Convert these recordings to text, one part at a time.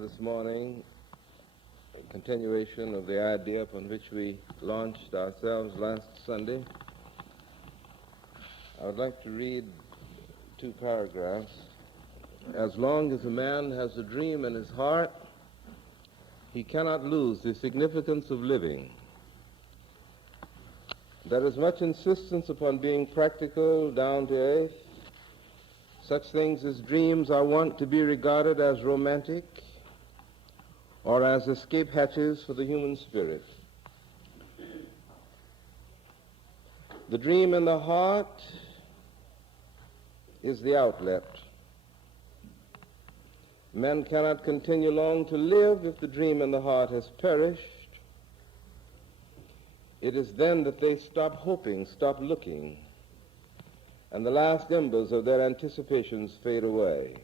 this morning, a continuation of the idea upon which we launched ourselves last Sunday. I would like to read two paragraphs. As long as a man has a dream in his heart, he cannot lose the significance of living. There is much insistence upon being practical, down to earth. Such things as dreams are wont to be regarded as romantic or as escape hatches for the human spirit. The dream in the heart is the outlet. Men cannot continue long to live if the dream in the heart has perished. It is then that they stop hoping, stop looking, and the last embers of their anticipations fade away.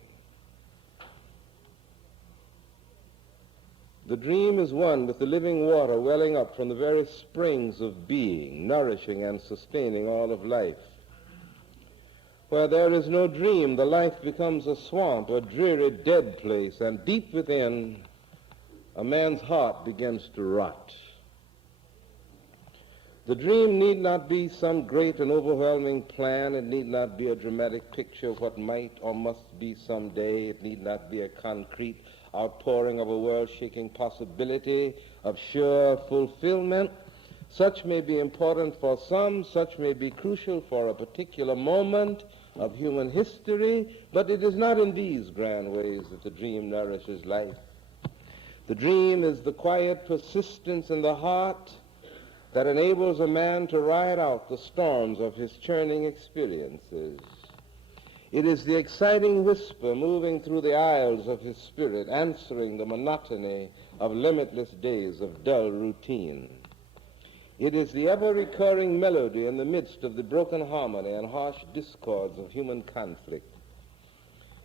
The dream is one with the living water welling up from the very springs of being, nourishing and sustaining all of life. Where there is no dream, the life becomes a swamp, a dreary, dead place, and deep within, a man's heart begins to rot. The dream need not be some great and overwhelming plan. It need not be a dramatic picture of what might or must be someday. It need not be a concrete outpouring of a world-shaking possibility of sure fulfillment. Such may be important for some, such may be crucial for a particular moment of human history, but it is not in these grand ways that the dream nourishes life. The dream is the quiet persistence in the heart that enables a man to ride out the storms of his churning experiences. It is the exciting whisper moving through the aisles of his spirit, answering the monotony of limitless days of dull routine. It is the ever-recurring melody in the midst of the broken harmony and harsh discords of human conflict.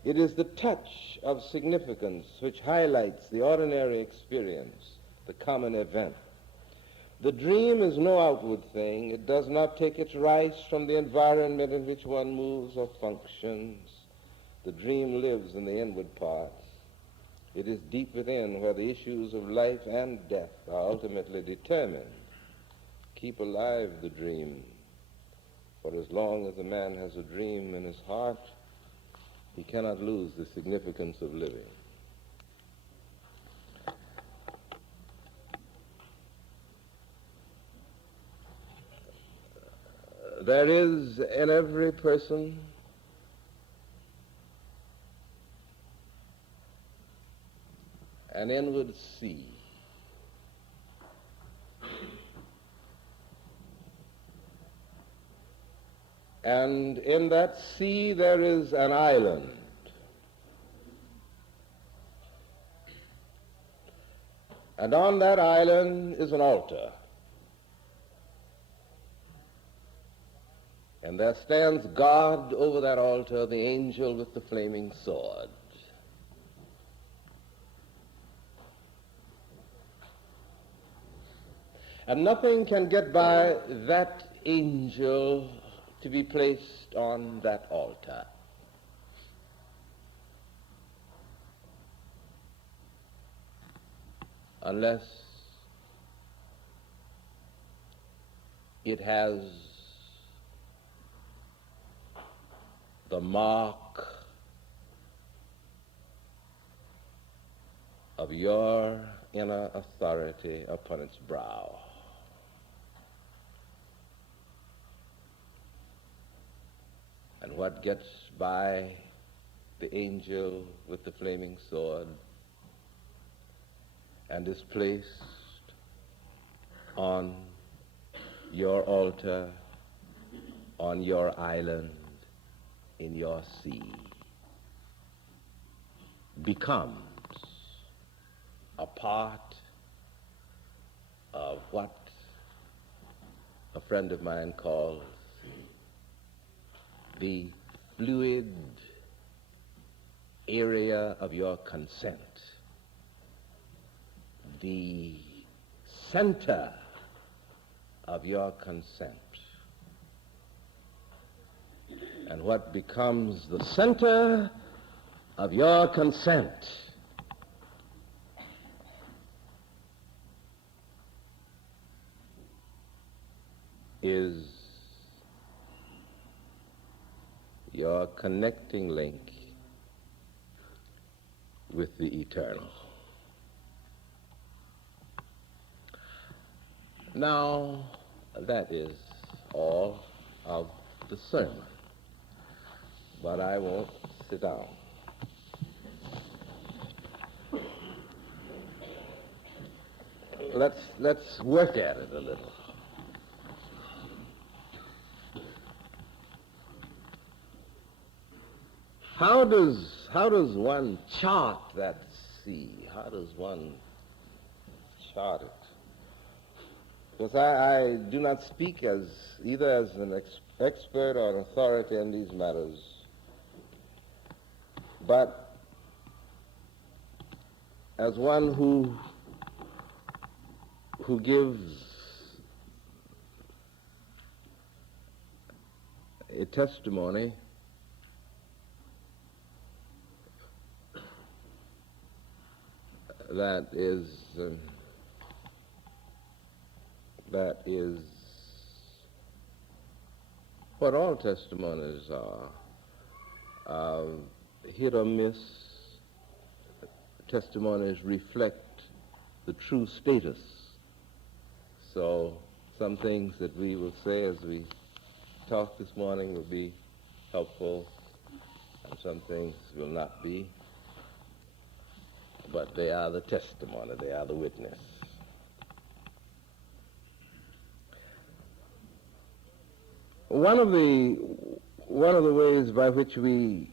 It is the touch of significance which highlights the ordinary experience, the common event. The dream is no outward thing. It does not take its rise from the environment in which one moves or functions. The dream lives in the inward parts. It is deep within where the issues of life and death are ultimately determined. Keep alive the dream, for as long as a man has a dream in his heart, he cannot lose the significance of living. There is in every person an inward sea. And in that sea there is an island. And on that island is an altar. And there stands God over that altar, the angel with the flaming sword. And nothing can get by that angel to be placed on that altar. Unless it has the mark of your inner authority upon its brow. And what gets by the angel with the flaming sword and is placed on your altar, on your island, in your sea, becomes a part of what a friend of mine calls the fluid area of your consent, the center of your consent. And what becomes the center of your consent your connecting link with the eternal. Now, that is all of the sermon, but I won't sit down. Let's work at it a little. How does one chart that sea? How does one chart it? Because I do not speak either as an expert or an authority in these matters, but as one who gives a testimony that is what all testimonies are. Hit or miss. Testimonies reflect the true status. So some things that we will say as we talk this morning will be helpful, and some things will not be. But they are the testimony, they are the witness. One of the ways by which we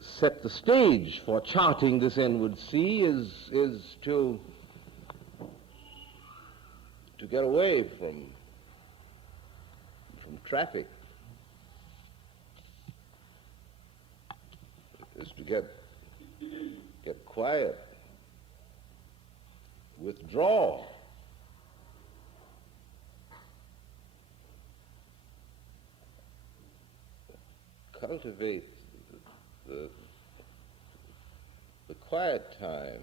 set the stage for charting this inward sea is to get away from traffic, is to get quiet, withdraw. Cultivate the quiet time.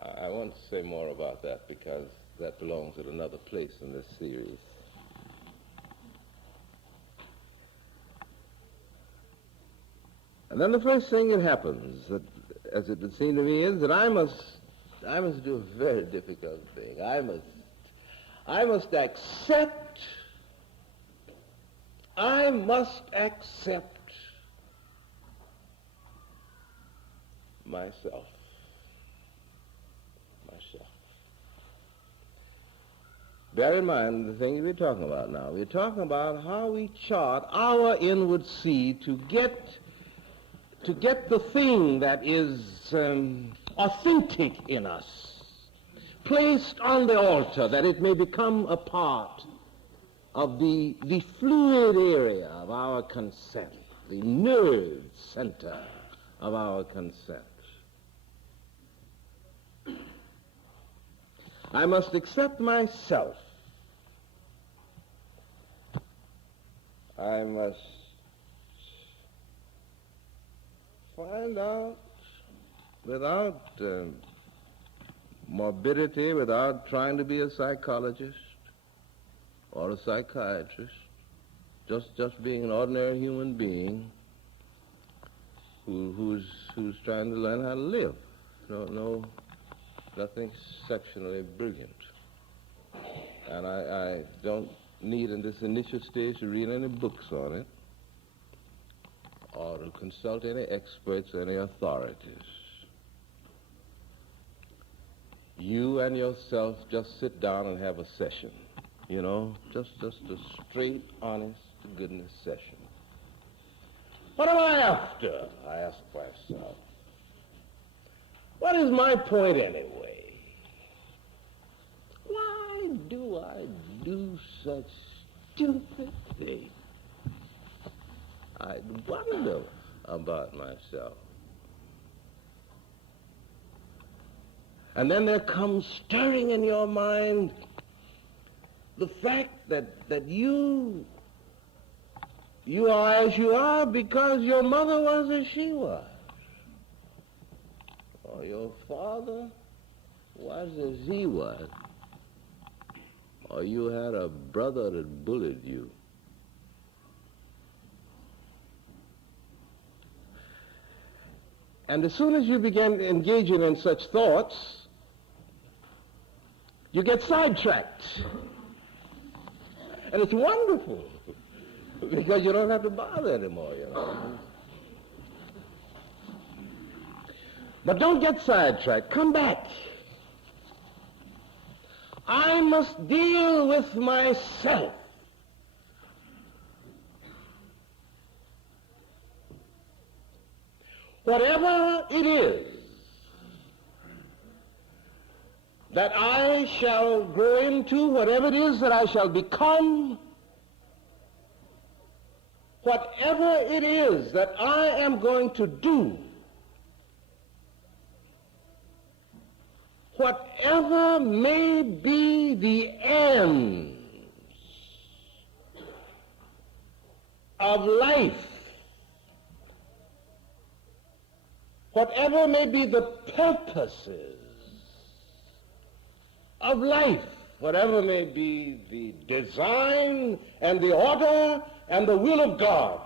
I want to say more about that because that belongs at another place in this series. And then the first thing that happens, that, as it would seem to me, is that I must do a very difficult thing. I must accept myself. Bear in mind the thing we're talking about now. We're talking about how we chart our inward sea to get the thing that is authentic in us, placed on the altar, that it may become a part of the fluid area of our consent, the nerve center of our consent. I must accept myself. I must find out without morbidity, without trying to be a psychologist or a psychiatrist, just being an ordinary human being who's trying to learn how to live. Nothing sectionally brilliant. And I don't need in this initial stage to read any books on it or to consult any experts, any authorities. You and yourself just sit down and have a session, just a straight, honest to goodness session. What am I after? I ask myself. What is my point anyway? Why do I do such stupid things? I wonder about myself. And then there comes stirring in your mind the fact that you are as you are because your mother was as she was. Or your father was as he was, or you had a brother that bullied you. And as soon as you begin engaging in such thoughts, you get sidetracked. And it's wonderful because you don't have to bother anymore, you know. But don't get sidetracked. Come back. I must deal with myself. Whatever it is that I shall grow into, whatever it is that I shall become, whatever it is that I am going to do, whatever may be the ends of life, whatever may be the purposes of life, whatever may be the design and the order and the will of God,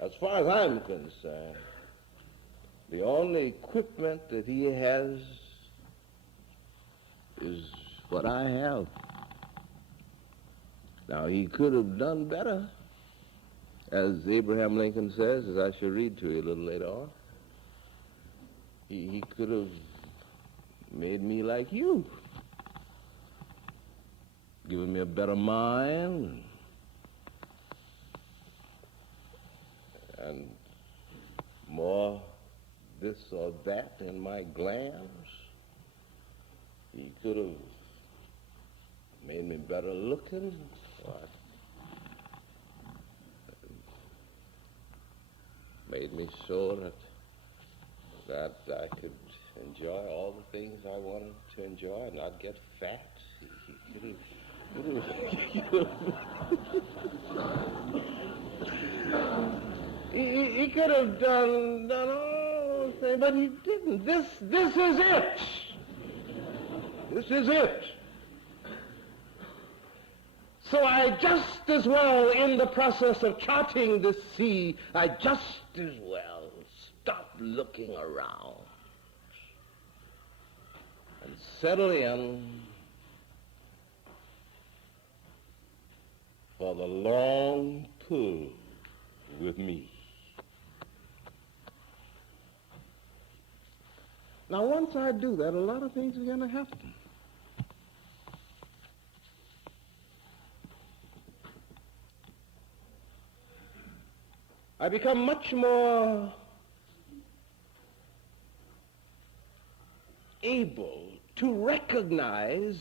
as far as I'm concerned, the only equipment that he has is what I have. Now, he could have done better, as Abraham Lincoln says, as I shall read to you a little later on. He could have made me like you, given me a better mind, and more this or that in my glands. He could have made me better looking, or made me so that I could enjoy all the things I wanted to enjoy and not get fat. He could have done all those things, but he didn't. This is it. This is it. So I just as well, in the process of charting the sea, I just as well stop looking around and settle in for the long pull with me. Now, once I do that, a lot of things are going to happen. I become much more able to recognize,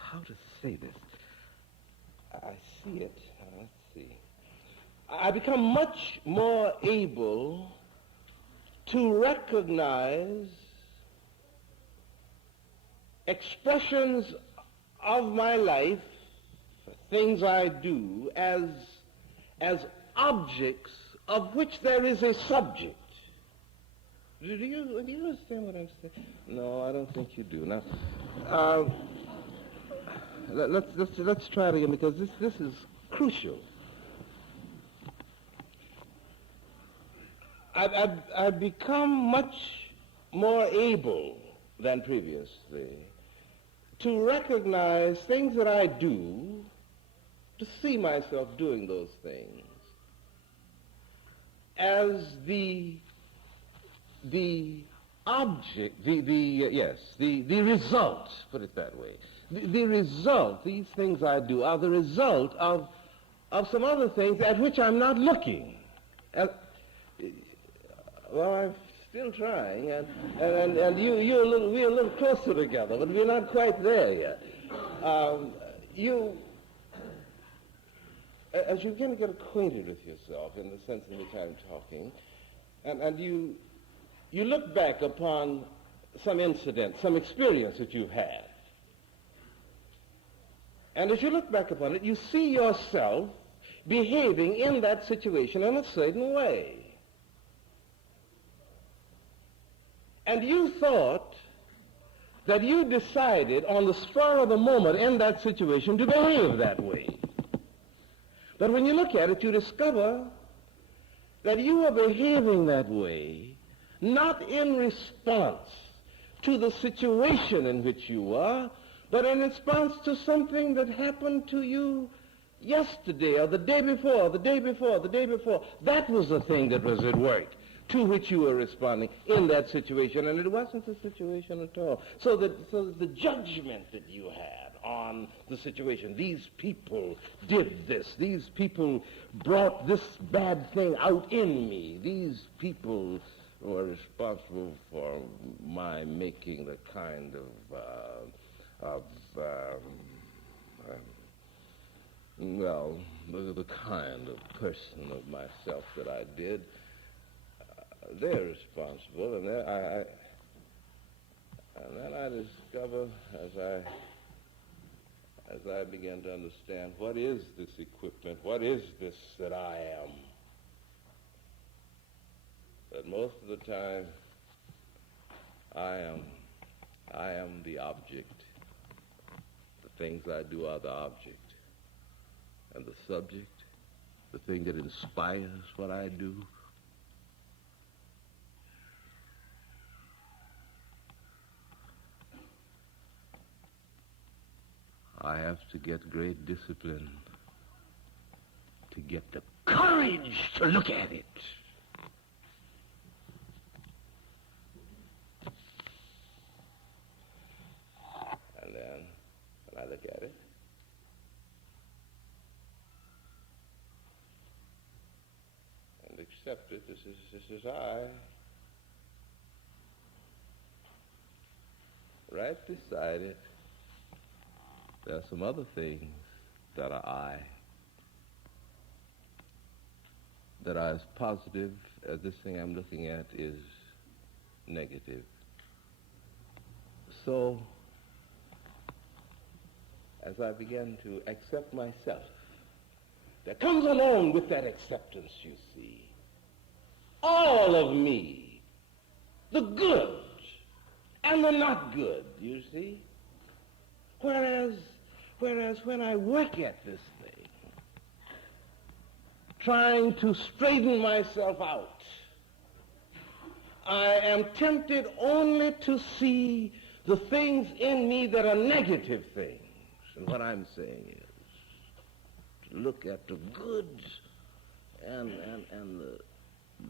how to say this? I see it. Let's see. I become much more able to recognize expressions of my life, things I do, as objects of which there is a subject. Do you understand what I'm saying? No, I don't think you do. Now, let's try it again, because this is crucial. I've become much more able than previously to recognize things that I do, to see myself doing those things as the object, the result, put it that way. The result, these things I do, are the result of some other things at which I'm not looking. Well, I'm still trying, and we're a little closer together, but we're not quite there yet. As you begin to get acquainted with yourself in the sense in which I'm talking, and you look back upon some incident, some experience that you've had, and as you look back upon it, you see yourself behaving in that situation in a certain way. And you thought that you decided on the spur of the moment in that situation to behave that way. But when you look at it, you discover that you are behaving that way not in response to the situation in which you are, but in response to something that happened to you yesterday or the day before, the day before, the day before. That was the thing that was at work, to which you were responding in that situation, and it wasn't the situation at all. So the judgment that you had on the situation, these people did this, these people brought this bad thing out in me, these people were responsible for my making the kind the kind of person of myself that I did. They're responsible, and then I discover as I began to understand, what is this equipment? What is this that I am? That most of the time I am the object. The things I do are the object. And the subject, the thing that inspires what I do, I have to get great discipline to get the courage to look at it. And then, when I look at it, and accept it, this is I. Right beside it, there are some other things that are I, that are as positive as this thing I'm looking at is negative. So, as I began to accept myself, there comes along with that acceptance, you see, all of me, the good and the not good, you see. Whereas when I work at this thing, trying to straighten myself out, I am tempted only to see the things in me that are negative things. And what I'm saying is to look at the good and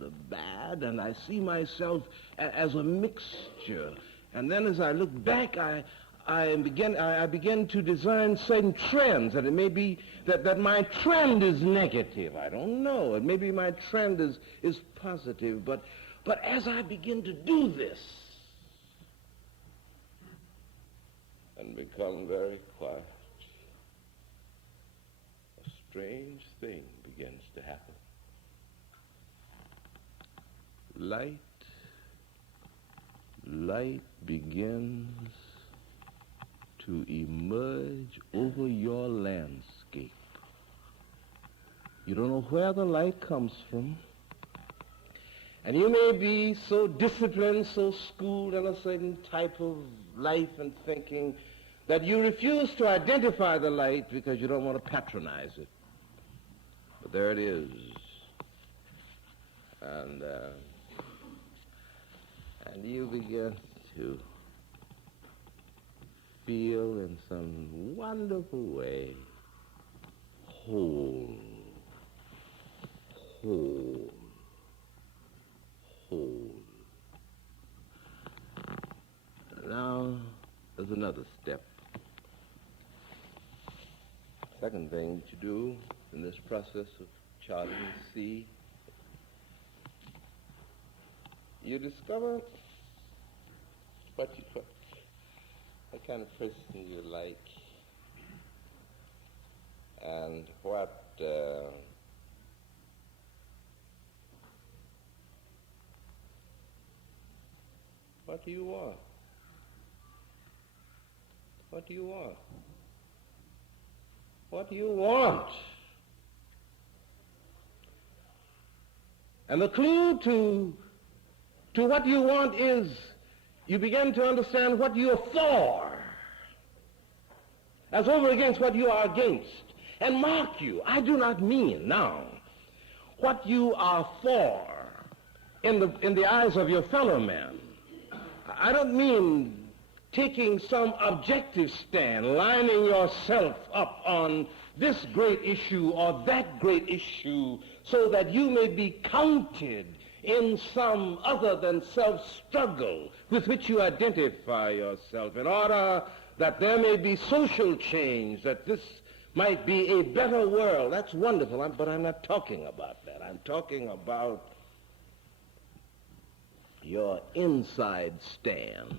the bad, and I see myself as a mixture. And then as I look back, I begin to design certain trends, and it may be that my trend is negative. I don't know. It may be my trend is positive, but as I begin to do this and become very quiet, a strange thing begins to happen. Light begins to emerge over your landscape. You don't know where the light comes from. And you may be so disciplined, so schooled in a certain type of life and thinking that you refuse to identify the light because you don't want to patronize it. But there it is. And you begin to feel in some wonderful way whole. Now, there's another step. Second thing to do in this process of charting the sea, you discover what kind of person you like, and what do you want? What do you want? What do you want? And the clue to what you want is You begin to understand what you're for as over against what you are against. And mark you, I do not mean now what you are for in the eyes of your fellow men. I don't mean taking some objective stand, lining yourself up on this great issue or that great issue so that you may be counted in some other than self-struggle with which you identify yourself in order that there may be social change, that this might be a better world. That's wonderful, but I'm not talking about that. I'm talking about your inside stand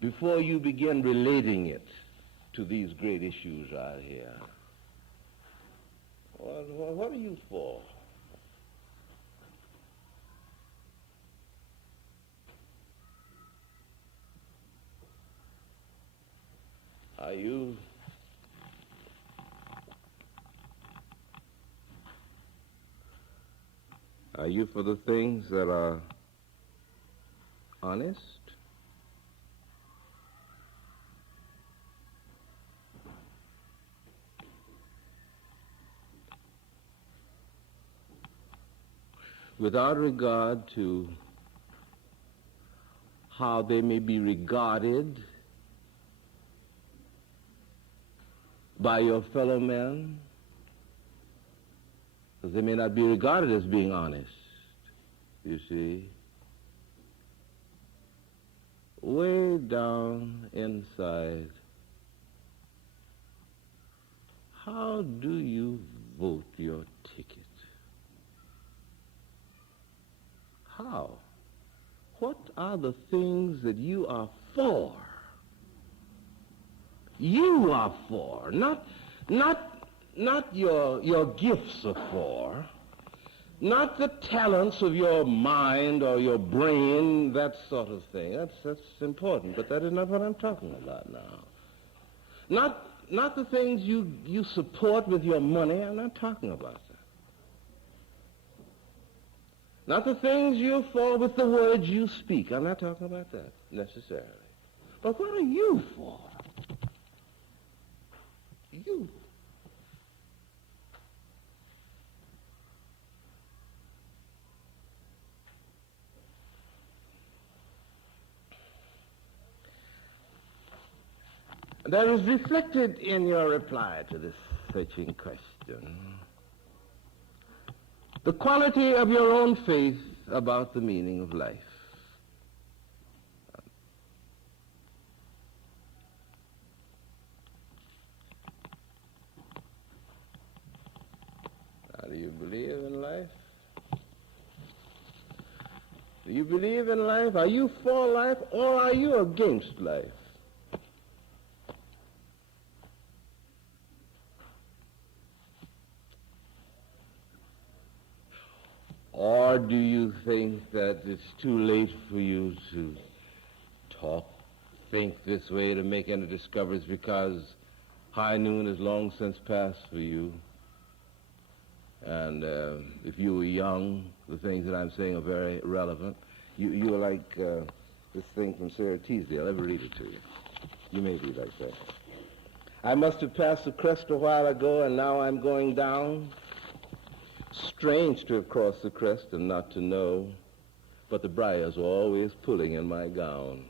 before you begin relating it to these great issues right here. What are you for? Are you for the things that are honest? Without regard to how they may be regarded by your fellow men, because they may not be regarded as being honest, you see. Way down inside, how do you vote your ticket? How? What are the things that you are for? You are for, not your gifts are for, not the talents of your mind or your brain, that sort of thing. That's important, but that is not what I'm talking about now. Not the things you support with your money. I'm not talking about that. Not the things you're for with the words you speak. I'm not talking about that necessarily. But what are you for? You. That is reflected in your reply to this searching question. The quality of your own faith about the meaning of life. Now, do you believe in life? Do you believe in life? Are you for life or are you against life? Or do you think that it's too late for you to think this way, to make any discoveries, because high noon is long since passed for you? And if you were young, the things that I'm saying are very relevant. You are like this thing from Sarah Teasdale. I'll ever read it to you. You may be like that. I must have passed the crest a while ago, and now I'm going down. Strange to have crossed the crest and not to know, but the briars were always pulling in my gown.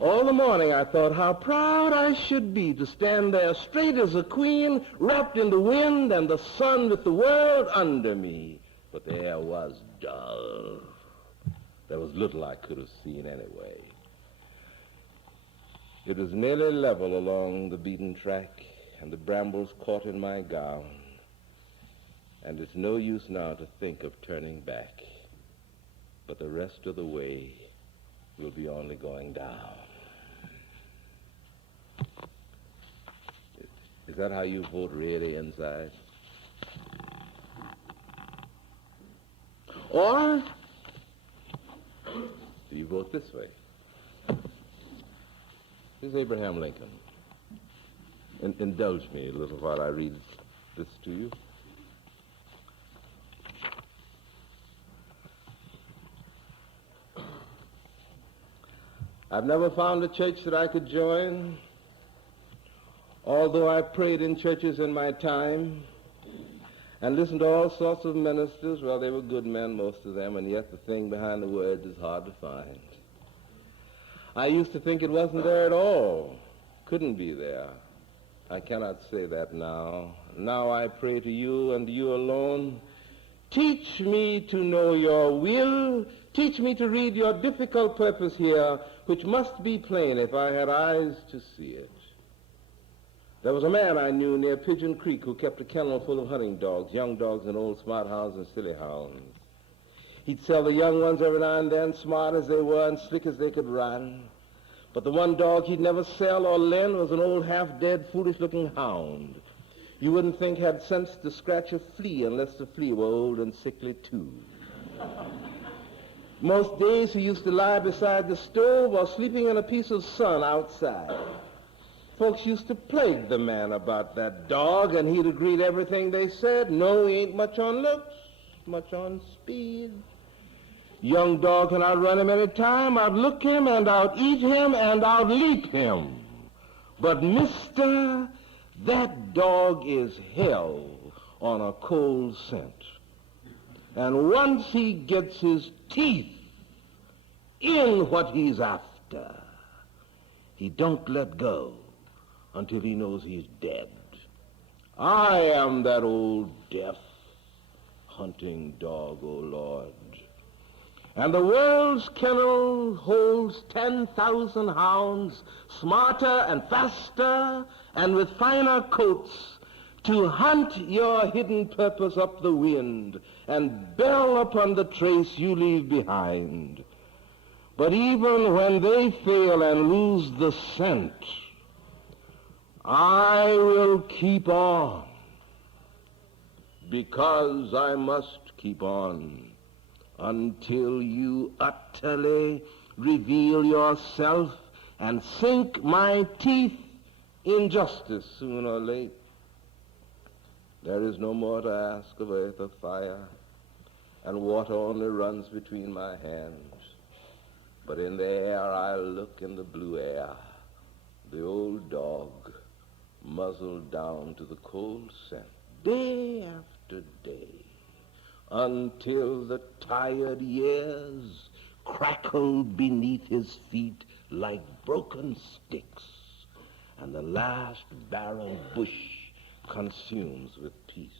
All the morning I thought how proud I should be to stand there straight as a queen, wrapped in the wind and the sun with the world under me. But the air was dull. There was little I could have seen anyway. It was nearly level along the beaten track, and the brambles caught in my gown. And it's no use now to think of turning back. But the rest of the way will be only going down. Is that how you vote really inside? Or do you vote this way? Here's Abraham Lincoln. Indulge me a little while I read this to you. I've never found a church that I could join, although I prayed in churches in my time and listened to all sorts of ministers. Well, they were good men, most of them, and yet the thing behind the words is hard to find. I used to think it wasn't there at all, couldn't be there. I cannot say that now. Now I pray to you and you alone. Teach me to know your will. Teach me to read your difficult purpose here, which must be plain if I had eyes to see it. There was a man I knew near Pigeon Creek who kept a kennel full of hunting dogs, young dogs and old smart hounds and silly hounds. He'd sell the young ones every now and then, smart as they were and slick as they could run. But the one dog he'd never sell or lend was an old half-dead, foolish-looking hound. You wouldn't think had sense to scratch a flea unless the flea were old and sickly too. Most days he used to lie beside the stove or sleeping in a piece of sun outside. Folks used to plague the man about that dog, and he'd agree to everything they said. No, he ain't much on looks, much on speed. Young dog can outrun him any time, outlook him, and out-eat him, and out-leap him. But mister, that dog is hell on a cold scent. And once he gets his teeth in what he's after, he don't let go until he knows he's dead. I am that old deaf hunting dog, O Lord. And the world's kennel holds 10,000 hounds, smarter and faster and with finer coats, to hunt your hidden purpose up the wind and bell upon the trace you leave behind. But even when they fail and lose the scent, I will keep on, because I must keep on until you utterly reveal yourself and sink my teeth in justice soon or late. There is no more to ask of earth or fire, and water only runs between my hands. But in the air I'll look, in the blue air, the old dog, muzzled down to the cold scent, day after day, until the tired years crackle beneath his feet like broken sticks, and the last barren bush consumes with peace.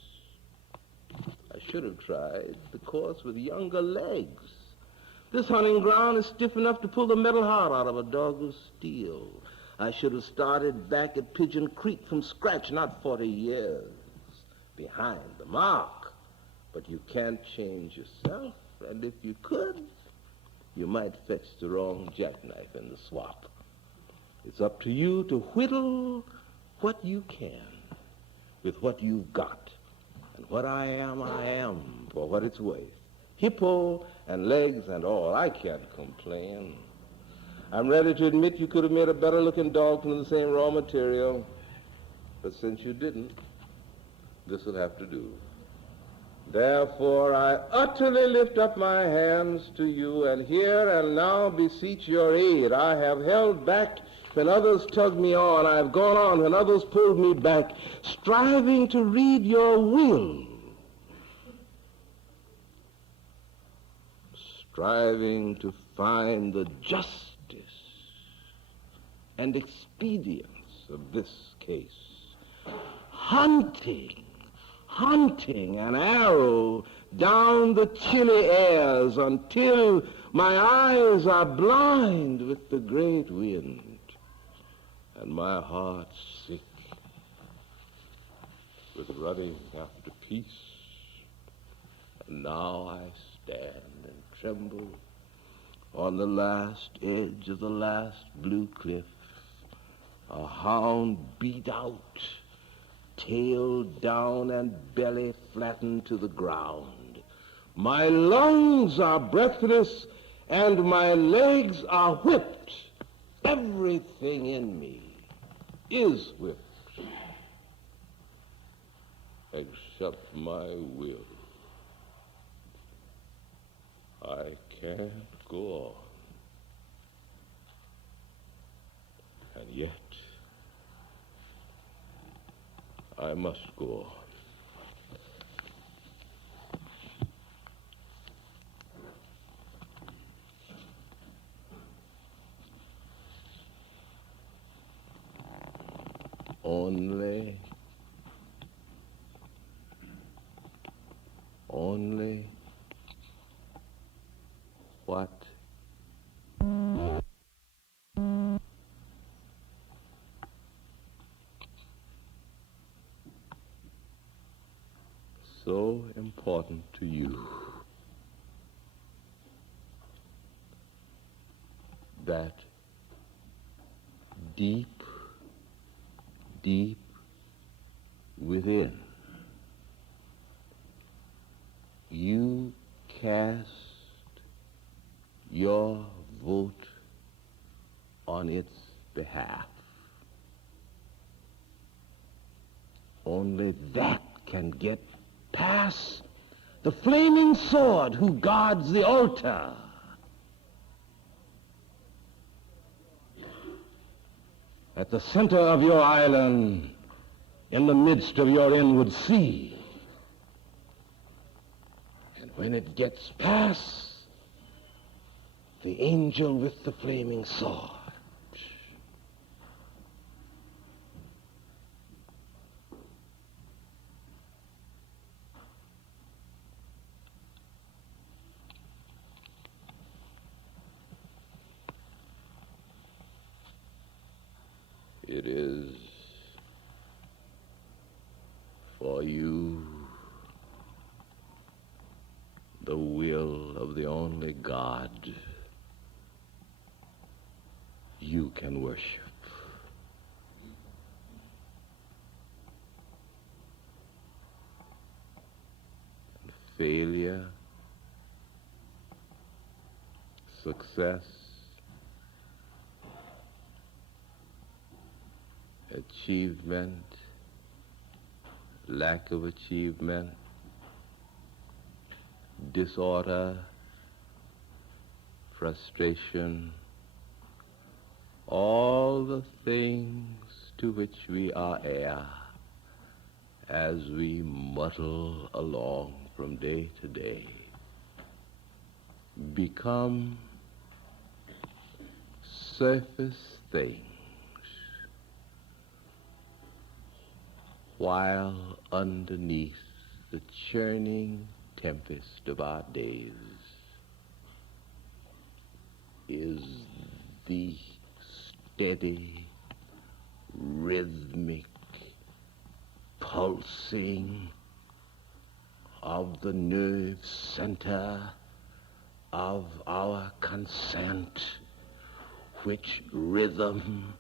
I should have tried the course with younger legs. This hunting ground is stiff enough to pull the metal heart out of a dog of steel. I should have started back at Pigeon Creek from scratch, not 40 years behind the mark. But you can't change yourself, and if you could, you might fetch the wrong jackknife in the swap. It's up to you to whittle what you can with what you've got. And what I am for what it's worth. Hippo and legs and all, I can't complain. I'm ready to admit you could have made a better-looking dog from the same raw material, but since you didn't, this will have to do. Therefore, I utterly lift up my hands to you, and here and now beseech your aid. I have held back when others tugged me on. I've gone on when others pulled me back, striving to read your will, striving to find the justice and expedience of this case, hunting an arrow down the chilly airs until my eyes are blind with the great wind and my heart sick with running after peace. And now I stand and tremble on the last edge of the last blue cliff, a hound beat out, tail down and belly flattened to the ground. My lungs are breathless and my legs are whipped. Everything in me is whipped, except my will. I can't go on. And yet, I must go on. Only what? So important to you that deep, deep within you cast your vote on its behalf. Only that can get past the flaming sword who guards the altar. At the center of your island, in the midst of your inward sea. And when it gets past the angel with the flaming sword, it is for you the will of the only God you can worship. Failure, success, achievement, lack of achievement, disorder, frustration, all the things to which we are heir as we muddle along from day to day become surface things, while underneath the churning tempest of our days is the steady, rhythmic pulsing of the nerve center of our consent, which rhythm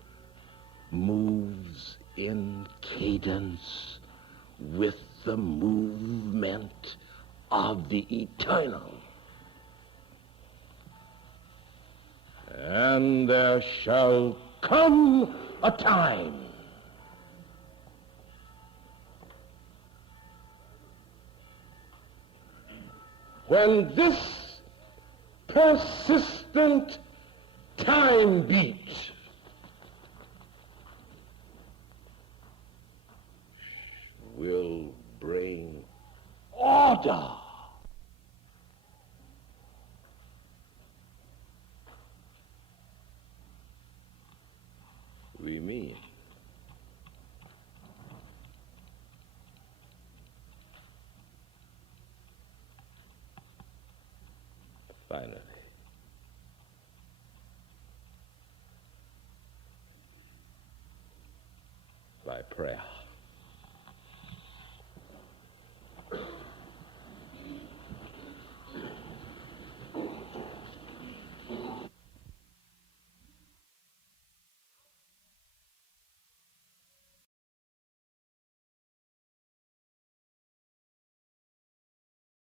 moves in cadence with the movement of the eternal. And there shall come a time when this persistent time beat will bring order. We mean finally by prayer.